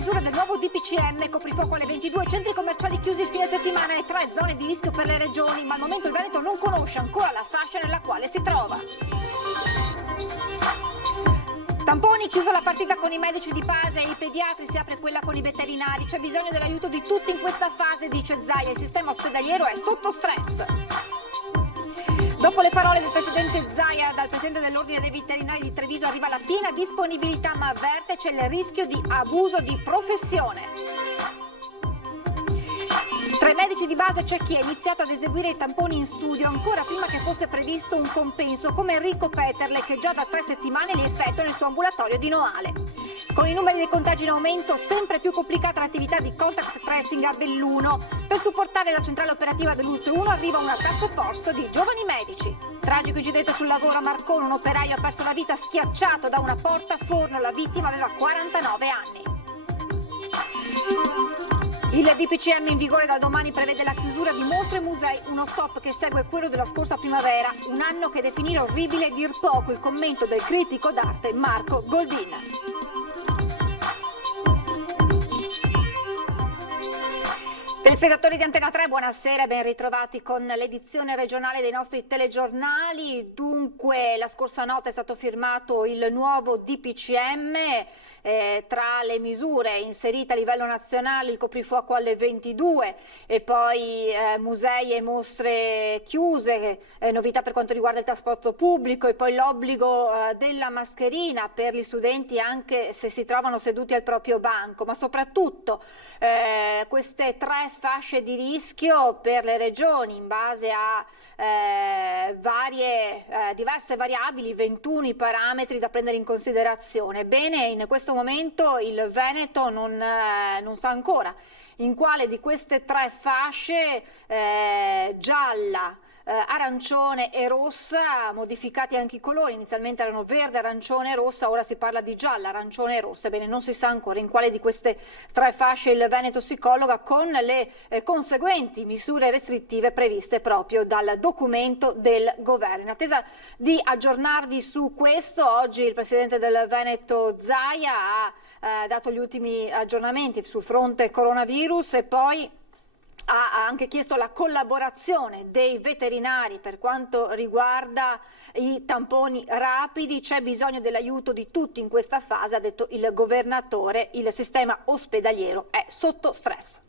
misure del nuovo DPCM, coprifuoco alle 22, centri commerciali chiusi il fine settimana e 3 zone di rischio per le regioni, ma al momento il Veneto non conosce ancora la fascia nella quale si trova. Tamponi, chiusa la partita con i medici di base e i pediatri, si apre quella con i veterinari. C'è bisogno dell'aiuto di tutti in questa fase, dice Zaia. Il sistema ospedaliero è sotto stress. Dopo le parole del presidente Zaia, dal presidente dell'ordine dei veterinari di Treviso arriva la piena disponibilità, ma avverte c'è il rischio di abuso di professione. Tra i medici di base c'è chi ha iniziato ad eseguire i tamponi in studio ancora prima che fosse previsto un compenso, come Enrico Peterle, che già da 3 settimane li effettua nel suo ambulatorio di Noale. Con i numeri dei contagi in aumento, sempre più complicata l'attività di contact tracing a Belluno. Per supportare la centrale operativa dell'ULSS 1 arriva una task force di giovani medici. Tragico incidente sul lavoro a Marcone, un operaio ha perso la vita schiacciato da una portaforno, la vittima aveva 49 anni. Il DPCM in vigore da domani prevede la chiusura di mostre e musei, uno stop che segue quello della scorsa primavera, un anno che definire orribile e dir poco, il commento del critico d'arte Marco Goldin. Telespettatori di Antena 3, buonasera e ben ritrovati con l'edizione regionale dei nostri telegiornali. Dunque, la scorsa notte è stato firmato il nuovo DPCM. Tra le misure inserite a livello nazionale il coprifuoco alle 22 e poi musei e mostre chiuse, novità per quanto riguarda il trasporto pubblico e poi l'obbligo della mascherina per gli studenti anche se si trovano seduti al proprio banco, ma soprattutto queste 3 fasce di rischio per le regioni in base a diverse variabili, 21 i parametri da prendere in considerazione. Bene, in questo momento il Veneto non sa ancora in quale di queste 3 fasce, gialla, arancione e rossa, modificati anche i colori, inizialmente erano verde, arancione e rossa, ora si parla di gialla, arancione e rossa. Ebbene, non si sa ancora in quale di queste 3 fasce il Veneto si colloca, con le conseguenti misure restrittive previste proprio dal documento del governo. In attesa di aggiornarvi su questo, oggi il presidente del Veneto Zaia ha dato gli ultimi aggiornamenti sul fronte coronavirus e poi ha anche chiesto la collaborazione dei veterinari per quanto riguarda i tamponi rapidi. C'è bisogno dell'aiuto di tutti in questa fase, ha detto il governatore, il sistema ospedaliero è sotto stress.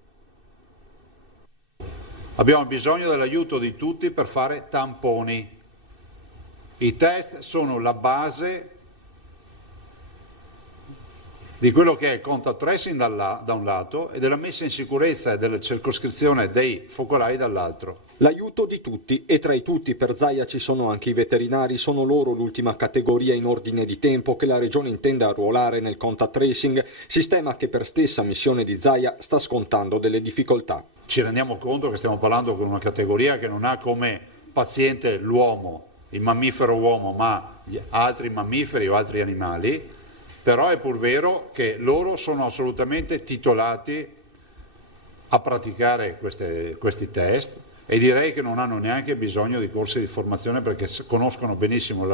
Abbiamo bisogno dell'aiuto di tutti per fare tamponi. I test sono la base di quello che è il contact tracing da un lato e della messa in sicurezza e della circoscrizione dei focolai dall'altro. L'aiuto di tutti, e tra i tutti per Zaia ci sono anche i veterinari, sono loro l'ultima categoria in ordine di tempo che la Regione intende arruolare nel contact tracing, sistema che per stessa missione di Zaia sta scontando delle difficoltà. Ci rendiamo conto che stiamo parlando con una categoria che non ha come paziente l'uomo, il mammifero uomo, ma gli altri mammiferi o altri animali. Però è pur vero che loro sono assolutamente titolati a praticare questi test e direi che non hanno neanche bisogno di corsi di formazione perché conoscono benissimo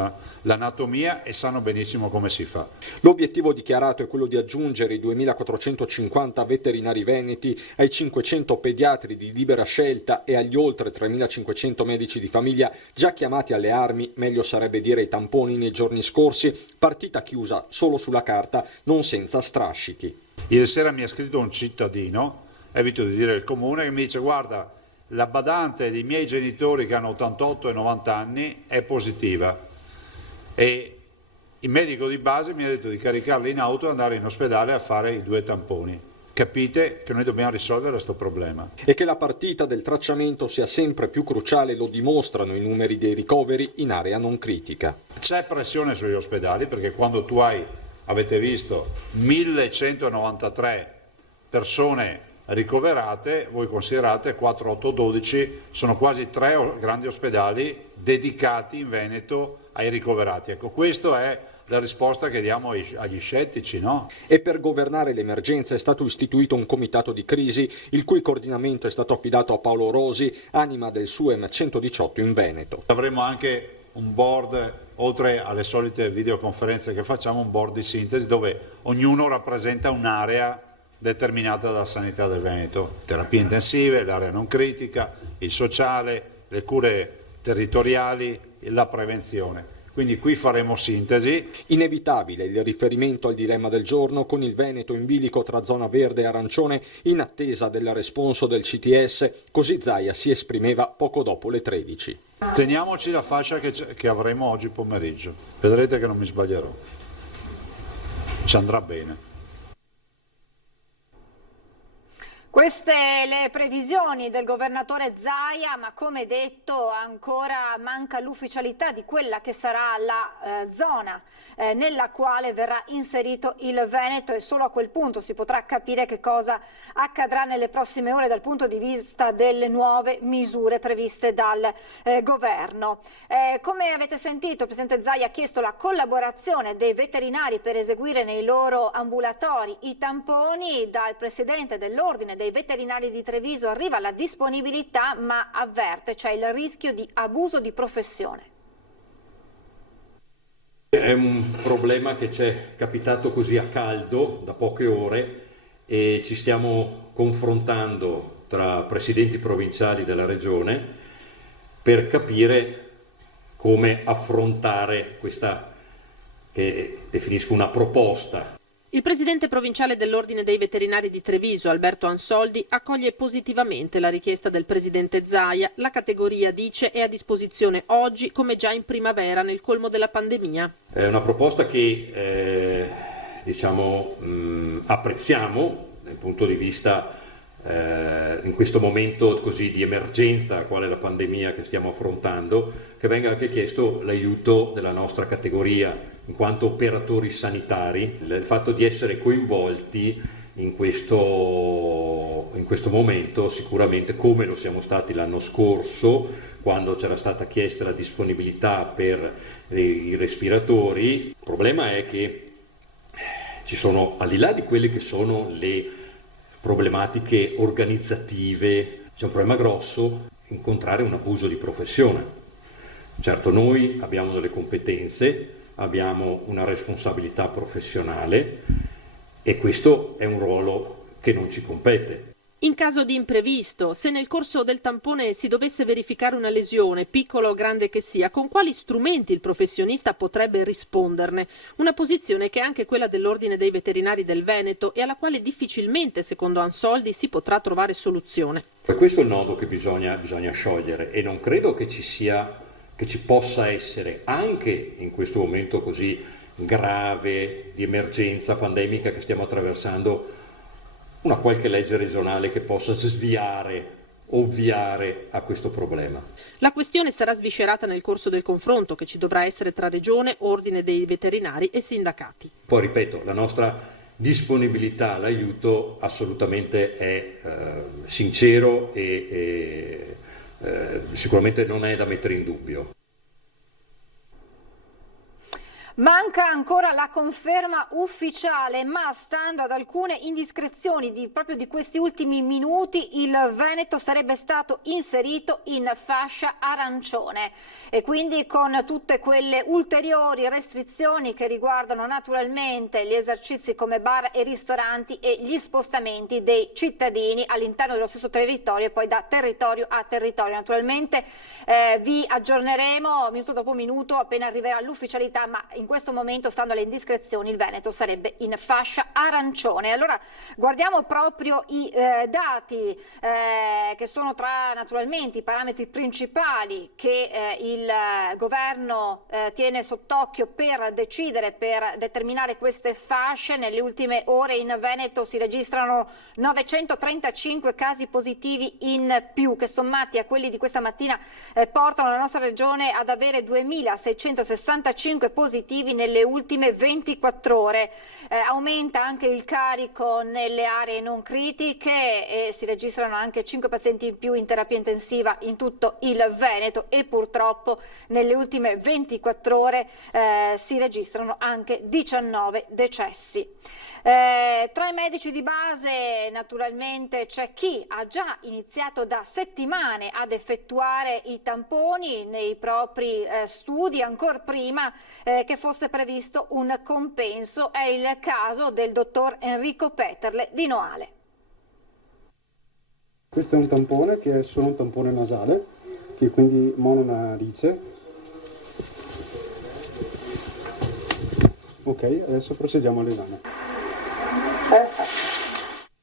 l'anatomia e sanno benissimo come si fa. L'obiettivo dichiarato è quello di aggiungere i 2.450 veterinari veneti ai 500 pediatri di libera scelta e agli oltre 3.500 medici di famiglia già chiamati alle armi, meglio sarebbe dire ai tamponi nei giorni scorsi, partita chiusa solo sulla carta, non senza strascichi. Ieri sera mi ha scritto un cittadino, evito di dire il comune, che mi dice: guarda, la badante dei miei genitori che hanno 88 e 90 anni è positiva e il medico di base mi ha detto di caricarla in auto e andare in ospedale a fare i 2 tamponi. Capite che noi dobbiamo risolvere questo problema. E che la partita del tracciamento sia sempre più cruciale lo dimostrano i numeri dei ricoveri in area non critica. C'è pressione sugli ospedali perché quando tu avete visto, 1193 persone ricoverate, voi considerate 4, 8, 12, sono quasi 3 grandi ospedali dedicati in Veneto ai ricoverati. Ecco, questa è la risposta che diamo agli scettici, no? E per governare l'emergenza è stato istituito un comitato di crisi, il cui coordinamento è stato affidato a Paolo Rosi, anima del SUEM 118 in Veneto. Avremo anche un board, oltre alle solite videoconferenze che facciamo, un board di sintesi dove ognuno rappresenta un'area determinata dalla sanità del Veneto, terapie intensive, l'area non critica, il sociale, le cure territoriali e la prevenzione. Quindi qui faremo sintesi. Inevitabile il riferimento al dilemma del giorno, con il Veneto in bilico tra zona verde e arancione in attesa del responso del CTS, così Zaia si esprimeva poco dopo le 13. Teniamoci la fascia che avremo oggi pomeriggio, vedrete che non mi sbaglierò, ci andrà bene. Queste le previsioni del governatore Zaia, ma come detto ancora manca l'ufficialità di quella che sarà la zona nella quale verrà inserito il Veneto, e solo a quel punto si potrà capire che cosa accadrà nelle prossime ore dal punto di vista delle nuove misure previste dal governo. Come avete sentito, il presidente Zaia ha chiesto la collaborazione dei veterinari per eseguire nei loro ambulatori i tamponi. Dal presidente dell'ordine dei veterinari di Treviso arriva la disponibilità, ma avverte c'è il rischio di abuso di professione. È un problema che ci è capitato così a caldo da poche ore e ci stiamo confrontando tra presidenti provinciali della regione per capire come affrontare questa, che definisco una proposta. Il presidente provinciale dell'Ordine dei Veterinari di Treviso, Alberto Ansoldi, accoglie positivamente la richiesta del presidente Zaia. La categoria, dice, è a disposizione oggi come già in primavera nel colmo della pandemia. È una proposta che apprezziamo dal punto di vista in questo momento così di emergenza, qual è la pandemia che stiamo affrontando, che venga anche chiesto l'aiuto della nostra categoria in quanto operatori sanitari, il fatto di essere coinvolti in questo momento sicuramente, come lo siamo stati l'anno scorso quando c'era stata chiesta la disponibilità per i respiratori. Il problema è che ci sono, al di là di quelle che sono le problematiche organizzative, c'è un problema grosso: incontrare un abuso di professione. Certo, noi abbiamo delle competenze, abbiamo una responsabilità professionale e questo è un ruolo che non ci compete. In caso di imprevisto, se nel corso del tampone si dovesse verificare una lesione, piccola o grande che sia, con quali strumenti il professionista potrebbe risponderne? Una posizione che è anche quella dell'Ordine dei Veterinari del Veneto e alla quale difficilmente, secondo Ansoldi, si potrà trovare soluzione. Questo è il nodo che bisogna sciogliere e non credo che ci possa essere, anche in questo momento così grave di emergenza pandemica che stiamo attraversando, una qualche legge regionale che possa ovviare a questo problema. La questione sarà sviscerata nel corso del confronto che ci dovrà essere tra Regione, Ordine dei Veterinari e sindacati. Poi ripeto, la nostra disponibilità all'aiuto assolutamente è sincero e sicuramente non è da mettere in dubbio. Manca ancora la conferma ufficiale, ma stando ad alcune indiscrezioni proprio di questi ultimi minuti, il Veneto sarebbe stato inserito in fascia arancione e quindi con tutte quelle ulteriori restrizioni che riguardano naturalmente gli esercizi come bar e ristoranti e gli spostamenti dei cittadini all'interno dello stesso territorio e poi da territorio a territorio. Naturalmente vi aggiorneremo minuto dopo minuto appena arriverà l'ufficialità, ma in questo momento, stando alle indiscrezioni, il Veneto sarebbe in fascia arancione. Allora guardiamo proprio i dati che sono tra naturalmente i parametri principali che il governo tiene sott'occhio per decidere, per determinare queste fasce. Nelle ultime ore in Veneto si registrano 935 casi positivi in più, che sommati a quelli di questa mattina portano la nostra regione ad avere 2.665 positivi nelle ultime 24 ore. Aumenta anche il carico nelle aree non critiche e si registrano anche 5 pazienti in più in terapia intensiva in tutto il Veneto e purtroppo nelle ultime 24 ore si registrano anche 19 decessi. Tra i medici di base naturalmente c'è chi ha già iniziato da settimane ad effettuare i tamponi nei propri studi, ancora prima che fosse previsto un compenso. È il caso del dottor Enrico Peterle di Noale. Questo è un tampone che è solo un tampone nasale, che quindi mononarice. Ok, adesso procediamo all'esame.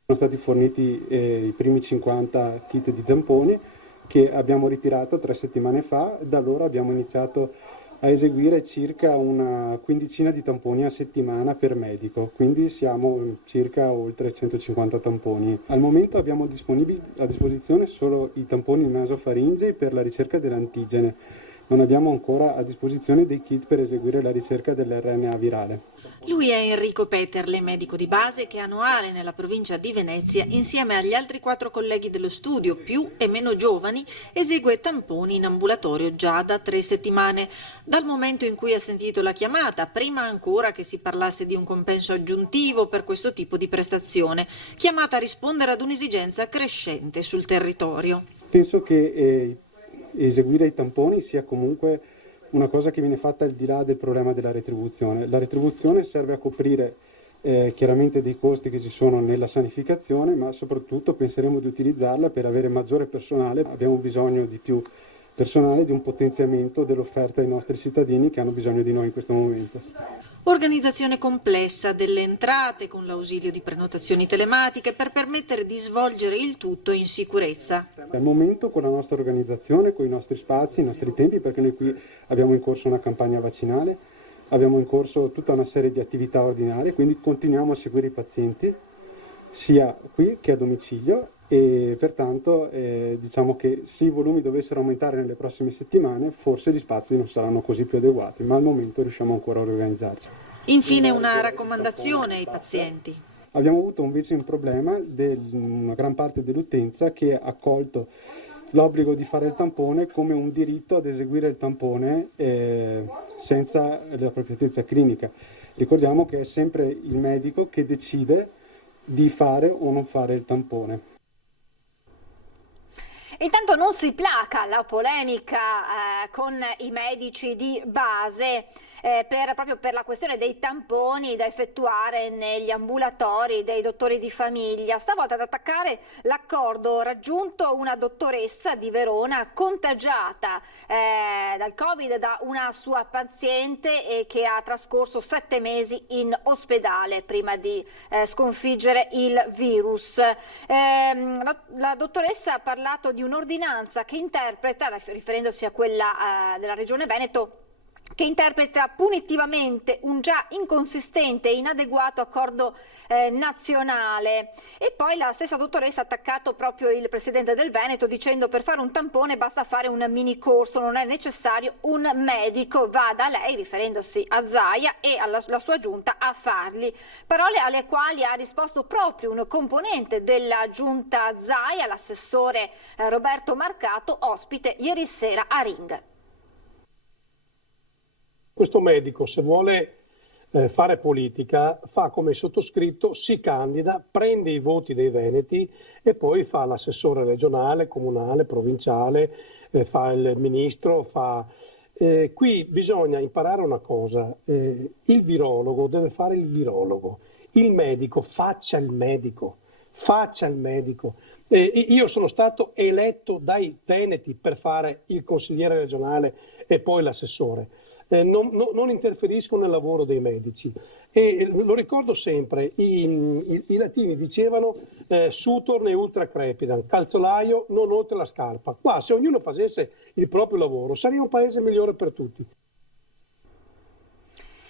Sono stati forniti i primi 50 kit di tamponi che abbiamo ritirato 3 settimane fa. Da allora abbiamo iniziato a eseguire circa una quindicina di tamponi a settimana per medico, quindi siamo circa oltre 150 tamponi. Al momento abbiamo disponibili a disposizione solo i tamponi nasofaringei per la ricerca dell'antigene. Non abbiamo ancora a disposizione dei kit per eseguire la ricerca dell'RNA virale. Lui è Enrico Peterle, medico di base che a Noale, nella provincia di Venezia, insieme agli altri 4 colleghi dello studio, più e meno giovani, esegue tamponi in ambulatorio già da 3 settimane. Dal momento in cui ha sentito la chiamata, prima ancora che si parlasse di un compenso aggiuntivo per questo tipo di prestazione, chiamata a rispondere ad un'esigenza crescente sul territorio. Penso che eseguire i tamponi sia comunque una cosa che viene fatta al di là del problema della retribuzione. La retribuzione serve a coprire chiaramente dei costi che ci sono nella sanificazione, ma soprattutto penseremo di utilizzarla per avere maggiore personale. Abbiamo bisogno di più personale, di un potenziamento dell'offerta ai nostri cittadini che hanno bisogno di noi in questo momento. Organizzazione complessa delle entrate con l'ausilio di prenotazioni telematiche per permettere di svolgere il tutto in sicurezza. Al momento con la nostra organizzazione, con i nostri spazi, i nostri tempi, perché noi qui abbiamo in corso una campagna vaccinale, abbiamo in corso tutta una serie di attività ordinarie, quindi continuiamo a seguire i pazienti sia qui che a domicilio e pertanto diciamo che se i volumi dovessero aumentare nelle prossime settimane forse gli spazi non saranno così più adeguati, ma al momento riusciamo ancora a organizzarci. Infine una raccomandazione ai pazienti. Abbiamo avuto invece un problema di una gran parte dell'utenza che ha accolto l'obbligo di fare il tampone come un diritto ad eseguire il tampone senza l'appropriatezza clinica. Ricordiamo che è sempre il medico che decide di fare o non fare il tampone. Intanto non si placa la polemica con i medici di base proprio per la questione dei tamponi da effettuare negli ambulatori dei dottori di famiglia. Stavolta ad attaccare l'accordo raggiunto una dottoressa di Verona contagiata dal Covid da una sua paziente e che ha trascorso 7 mesi in ospedale prima di sconfiggere il virus. La dottoressa ha parlato di un'ordinanza che interpreta, riferendosi a quella della Regione Veneto, che interpreta punitivamente un già inconsistente e inadeguato accordo nazionale. E poi la stessa dottoressa ha attaccato proprio il presidente del Veneto dicendo: per fare un tampone basta fare un mini corso, non è necessario un medico, va da lei, riferendosi a Zaia e alla sua giunta, a farli. Parole alle quali ha risposto proprio un componente della giunta Zaia, l'assessore Roberto Marcato, ospite ieri sera a Ring. Questo medico, se vuole fare politica, fa come il sottoscritto, si candida, prende i voti dei veneti e poi fa l'assessore regionale, comunale, provinciale, fa il ministro, qui bisogna imparare una cosa, il virologo deve fare il virologo, il medico faccia il medico, io sono stato eletto dai veneti per fare il consigliere regionale e poi l'assessore. Non interferisco nel lavoro dei medici e lo ricordo sempre, i latini dicevano sutor ne ultra crepidam, calzolaio non oltre la scarpa. Qua se ognuno facesse il proprio lavoro sarebbe un paese migliore per tutti.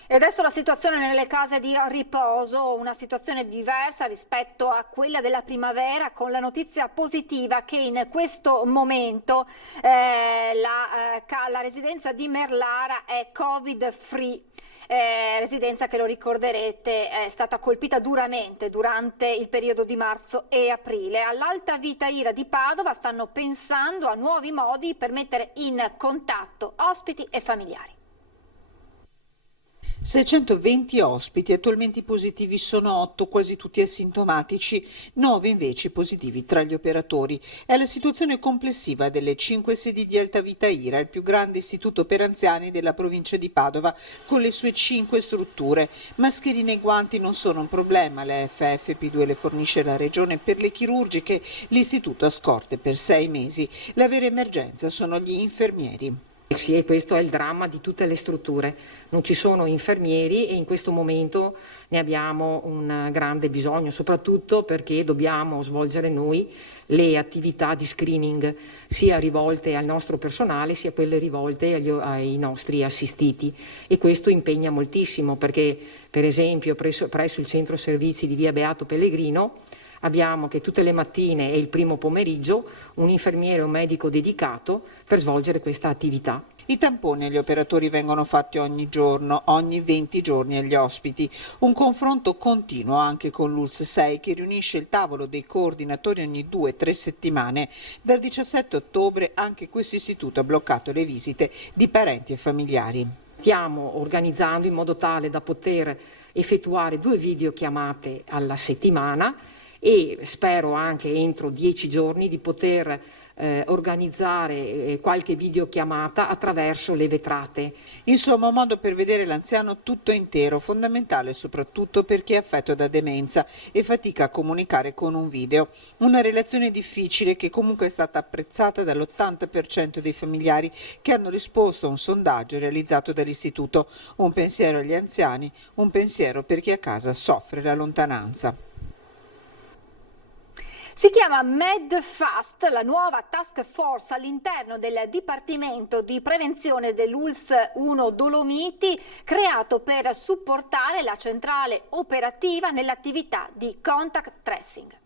E adesso la situazione nelle case di riposo, una situazione diversa rispetto a quella della primavera, con la notizia positiva che in questo momento la residenza di Merlara è Covid free. Residenza che, lo ricorderete, è stata colpita duramente durante il periodo di marzo e aprile. All'Alta Vita Ira di Padova stanno pensando a nuovi modi per mettere in contatto ospiti e familiari. 620 ospiti, attualmente i positivi sono 8, quasi tutti asintomatici, 9 invece positivi tra gli operatori. È la situazione complessiva delle 5 sedi di Altavita IRA, il più grande istituto per anziani della provincia di Padova, con le sue 5 strutture. Mascherine e guanti non sono un problema, la FFP2 le fornisce la regione. Per le chirurgiche l'istituto ha scorte per 6 mesi. La vera emergenza sono gli infermieri. Sì, e questo è il dramma di tutte le strutture. Non ci sono infermieri e in questo momento ne abbiamo un grande bisogno, soprattutto perché dobbiamo svolgere noi le attività di screening, sia rivolte al nostro personale, sia quelle rivolte ai nostri assistiti. E questo impegna moltissimo perché, per esempio, presso il centro servizi di via Beato Pellegrino, abbiamo che tutte le mattine e il primo pomeriggio un infermiere o un medico dedicato per svolgere questa attività. I tamponi agli operatori vengono fatti ogni giorno, ogni 20 giorni agli ospiti. Un confronto continuo anche con l'ULSS 6 che riunisce il tavolo dei coordinatori ogni 2-3 settimane. Dal 17 ottobre anche questo istituto ha bloccato le visite di parenti e familiari. Stiamo organizzando in modo tale da poter effettuare 2 videochiamate alla settimana e spero anche entro 10 giorni di poter organizzare qualche videochiamata attraverso le vetrate. Insomma, un modo per vedere l'anziano tutto intero, fondamentale soprattutto per chi è affetto da demenza e fatica a comunicare con un video. Una relazione difficile che comunque è stata apprezzata dall'80% dei familiari che hanno risposto a un sondaggio realizzato dall'istituto. Un pensiero agli anziani, un pensiero per chi a casa soffre la lontananza. Si chiama MedFast, la nuova task force all'interno del Dipartimento di Prevenzione dell'ULSS 1 Dolomiti, creato per supportare la centrale operativa nell'attività di contact tracing.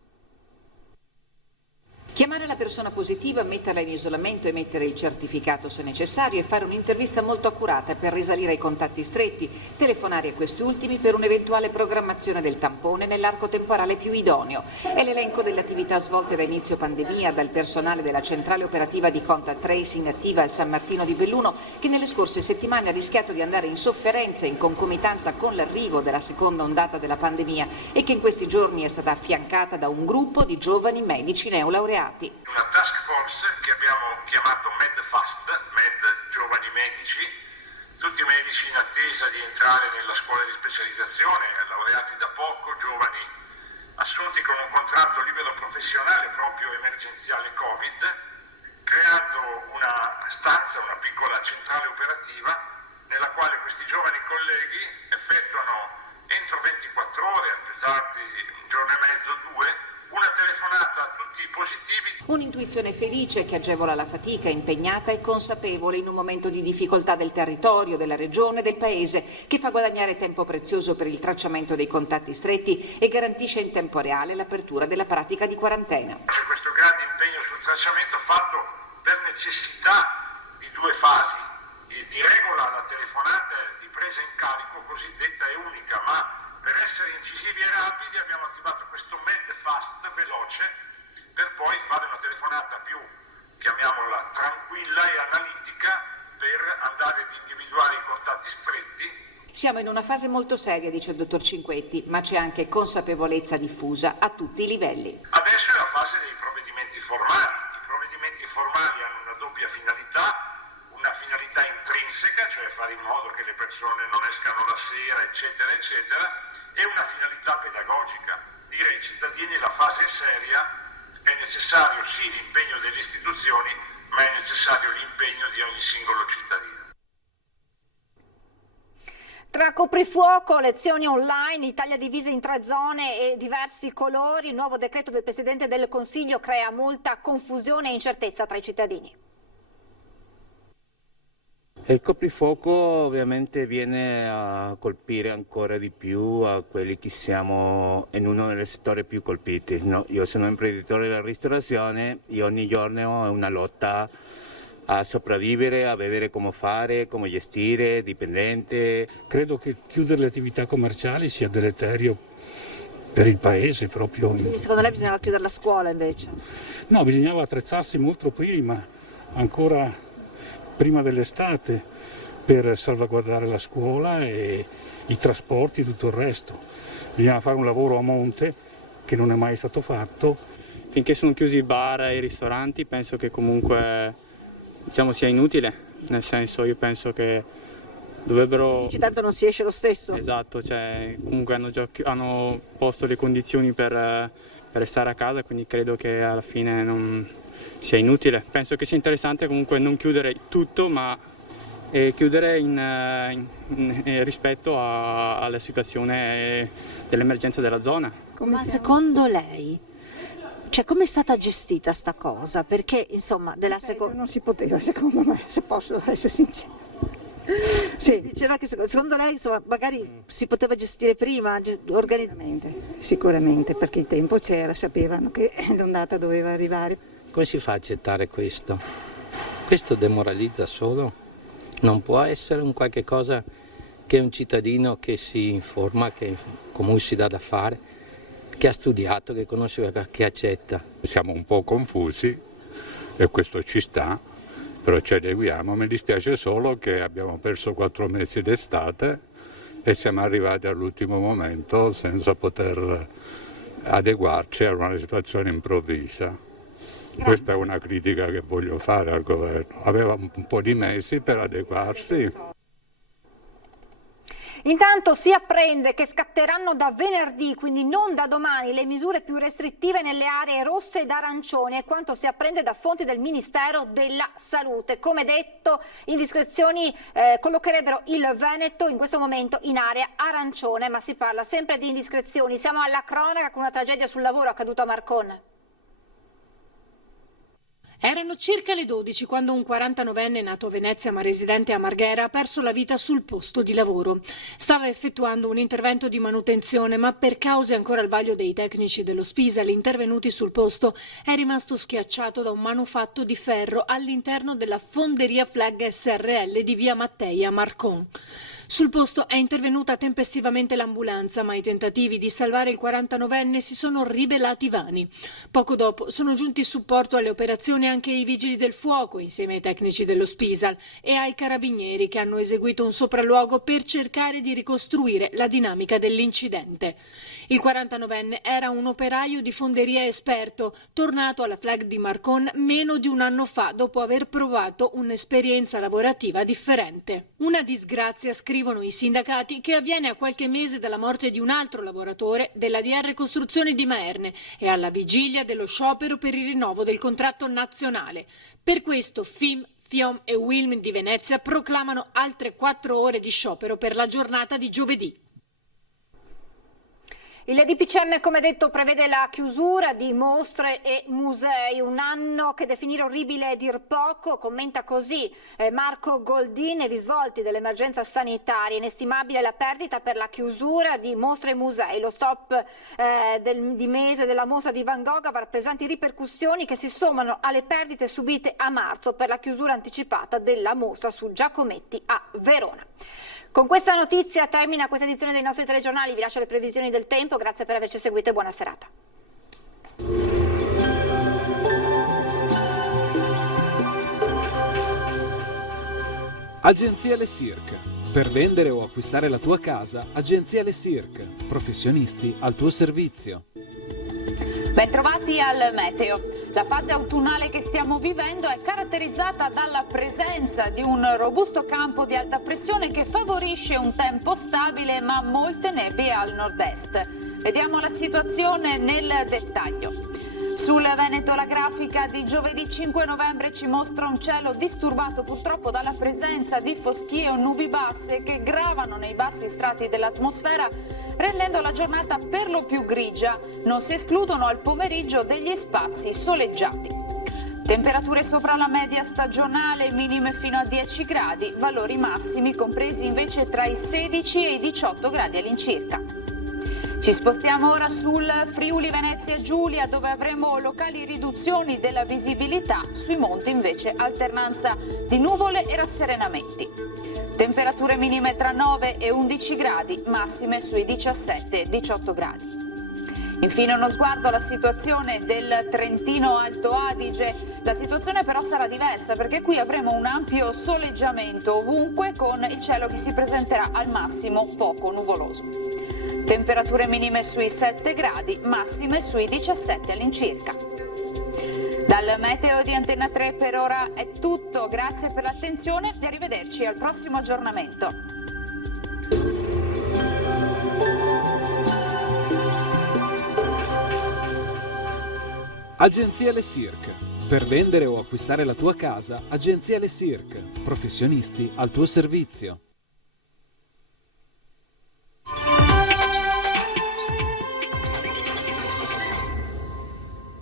Chiamare la persona positiva, metterla in isolamento, emettere il certificato se necessario e fare un'intervista molto accurata per risalire ai contatti stretti, telefonare a questi ultimi per un'eventuale programmazione del tampone nell'arco temporale più idoneo. È l'elenco delle attività svolte da inizio pandemia dal personale della centrale operativa di contact tracing attiva al San Martino di Belluno, che nelle scorse settimane ha rischiato di andare in sofferenza in concomitanza con l'arrivo della seconda ondata della pandemia e che in questi giorni è stata affiancata da un gruppo di giovani medici neolaureati. Una task force che abbiamo chiamato MedFast, Med Giovani Medici, tutti medici in attesa di entrare nella scuola di specializzazione, laureati da poco, giovani assunti con un contratto libero professionale proprio emergenziale Covid, creando una stanza, una piccola centrale operativa nella quale questi giovani colleghi effettuano entro 24 ore, al più tardi un giorno e mezzo, 2, una telefonata a tutti i positivi. Un'intuizione felice che agevola la fatica, impegnata e consapevole in un momento di difficoltà del territorio, della regione, del paese, che fa guadagnare tempo prezioso per il tracciamento dei contatti stretti e garantisce in tempo reale l'apertura della pratica di quarantena. C'è questo grande impegno sul tracciamento fatto per necessità di 2 fasi, di regola la telefonata di presa in carico cosiddetta e unica, ma per essere incisivi e rapidi abbiamo attivato questo MedFast veloce per poi fare una telefonata più, chiamiamola, tranquilla e analitica per andare ad individuare i contatti stretti. Siamo in una fase molto seria, dice il dottor Cinquetti, ma c'è anche consapevolezza diffusa a tutti i livelli. Adesso è la fase dei provvedimenti formali. I provvedimenti formali hanno una doppia finalità. Una finalità intrinseca, cioè fare in modo che le persone non escano la sera, eccetera, eccetera, e una finalità pedagogica. Dire ai cittadini la fase è seria, è necessario sì l'impegno delle istituzioni, ma è necessario l'impegno di ogni singolo cittadino. Tra coprifuoco, lezioni online, Italia divisa in 3 zone e diversi colori, il nuovo decreto del Presidente del Consiglio crea molta confusione e incertezza tra i cittadini. Il coprifuoco ovviamente viene a colpire ancora di più a quelli che siamo in uno dei settori più colpiti. No, io sono imprenditore della ristorazione e ogni giorno è una lotta a sopravvivere, a vedere come fare, come gestire, dipendente. Credo che chiudere le attività commerciali sia deleterio per il paese proprio. Quindi secondo lei bisognava chiudere la scuola invece? No, bisognava attrezzarsi molto prima, ancora prima dell'estate, per salvaguardare la scuola e i trasporti e tutto il resto. Bisogna fare un lavoro a monte che non è mai stato fatto. Finché sono chiusi i bar e i ristoranti penso che comunque sia inutile, nel senso io penso che dovrebbero... Dici, tanto non si esce lo stesso? Esatto, comunque hanno posto le condizioni per stare a casa, quindi credo che alla fine non sia inutile. Penso che sia interessante comunque non chiudere tutto, ma chiudere rispetto alla situazione dell'emergenza della zona. Ma secondo lei, come è stata gestita sta cosa? Perché insomma non si poteva, secondo me, se posso essere sincera. Sì. Diceva che secondo lei insomma, magari si poteva gestire prima, Sicuramente, perché il tempo c'era, sapevano che l'ondata doveva arrivare. Come si fa a accettare questo? Questo demoralizza solo. Non può essere un qualche cosa che un cittadino che si informa, che comunque si dà da fare, che ha studiato, che conosce, che accetta. Siamo un po' confusi e questo ci sta, però ci adeguiamo. Mi dispiace solo che abbiamo perso 4 mesi d'estate e siamo arrivati all'ultimo momento senza poter adeguarci a una situazione improvvisa. Questa è una critica che voglio fare al governo. Aveva un po' di mesi per adeguarsi. Intanto si apprende che scatteranno da venerdì, quindi non da domani, le misure più restrittive nelle aree rosse ed arancioni, e quanto si apprende da fonti del Ministero della Salute. Come detto, indiscrezioni collocherebbero il Veneto in questo momento in area arancione, ma si parla sempre di indiscrezioni. Siamo alla cronaca con una tragedia sul lavoro accaduta a Marcon. Erano circa le 12 quando un 49enne nato a Venezia ma residente a Marghera ha perso la vita sul posto di lavoro. Stava effettuando un intervento di manutenzione, ma per cause ancora al vaglio dei tecnici dello Spisal intervenuti sul posto è rimasto schiacciato da un manufatto di ferro all'interno della fonderia Flag SRL di via Mattei a Marcon. Sul posto è intervenuta tempestivamente l'ambulanza, ma i tentativi di salvare il 49enne si sono rivelati vani. Poco dopo sono giunti in supporto alle operazioni anche i vigili del fuoco, insieme ai tecnici dello Spisal e ai carabinieri, che hanno eseguito un sopralluogo per cercare di ricostruire la dinamica dell'incidente. Il 49enne era un operaio di fonderia esperto, tornato alla Flag di Marcon meno di un anno fa dopo aver provato un'esperienza lavorativa differente. Una disgrazia, scrivono i sindacati, che avviene a qualche mese dalla morte di un altro lavoratore della DR Costruzioni di Maerne e alla vigilia dello sciopero per il rinnovo del contratto nazionale. Per questo FIM, FIOM e Wilm di Venezia proclamano altre 4 ore di sciopero per la giornata di giovedì. Il DPCM, come detto, prevede la chiusura di mostre e musei, un anno che definire orribile è dir poco. Commenta così Marco Goldin: i risvolti dell'emergenza sanitaria, inestimabile la perdita per la chiusura di mostre e musei. Lo stop di mese della mostra di Van Gogh avrà pesanti ripercussioni che si sommano alle perdite subite a marzo per la chiusura anticipata della mostra su Giacometti a Verona. Con questa notizia termina questa edizione dei nostri telegiornali. Vi lascio le previsioni del tempo. Grazie per averci seguito e buona serata. Agenzia Le Cirque. Per vendere o acquistare la tua casa, Agenzia Le Cirque. Professionisti al tuo servizio. Bentrovati al meteo. La fase autunnale che stiamo vivendo è caratterizzata dalla presenza di un robusto campo di alta pressione che favorisce un tempo stabile ma molte nebbie al nord-est. Vediamo la situazione nel dettaglio. Sul Veneto la grafica di giovedì 5 novembre ci mostra un cielo disturbato purtroppo dalla presenza di foschie o nubi basse che gravano nei bassi strati dell'atmosfera, rendendo la giornata per lo più grigia. Non si escludono al pomeriggio degli spazi soleggiati. Temperature sopra la media stagionale, minime fino a 10 gradi, valori massimi compresi invece tra i 16 e i 18 gradi all'incirca. Ci spostiamo ora sul Friuli Venezia Giulia, dove avremo locali riduzioni della visibilità, sui monti invece alternanza di nuvole e rasserenamenti. Temperature minime tra 9 e 11 gradi, massime sui 17 e 18 gradi. Infine uno sguardo alla situazione del Trentino Alto Adige. La situazione però sarà diversa perché qui avremo un ampio soleggiamento ovunque con il cielo che si presenterà al massimo poco nuvoloso. Temperature minime sui 7 gradi, massime sui 17 all'incirca. Dal meteo di Antenna 3 per ora è tutto, grazie per l'attenzione e arrivederci al prossimo aggiornamento. Agenzia Le Cirque. Per vendere o acquistare la tua casa, Agenzia Le Cirque. Professionisti al tuo servizio.